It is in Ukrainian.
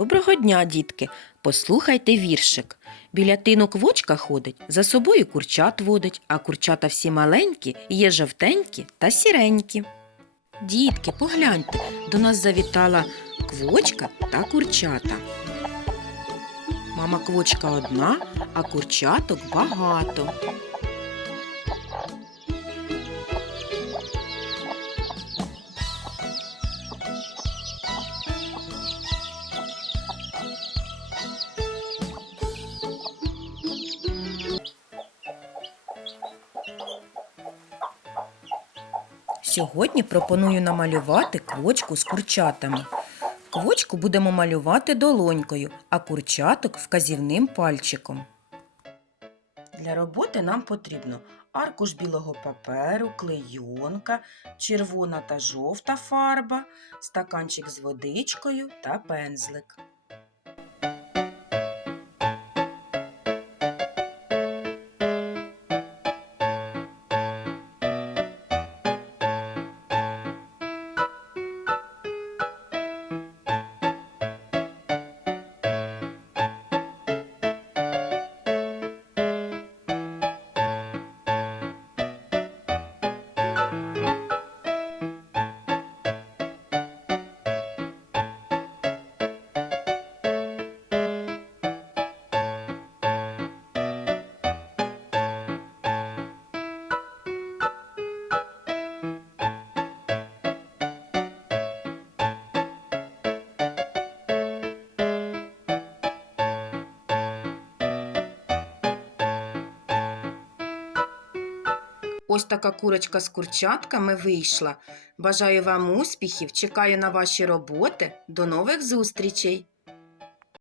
Доброго дня, дітки! Послухайте віршик. Біля тину квочка ходить, за собою курчат водить, а курчата всі маленькі, є жовтенькі та сіренькі. Дітки, погляньте, до нас завітала квочка та курчата. Мама квочка одна, а курчаток багато. Сьогодні пропоную намалювати квочку з курчатами. Квочку будемо малювати долонькою, а курчаток вказівним пальчиком. Для роботи нам потрібно аркуш білого паперу, клейонка, червона та жовта фарба, стаканчик з водичкою та пензлик. Ось така курочка з курчатками вийшла. Бажаю вам успіхів, чекаю на ваші роботи. До нових зустрічей!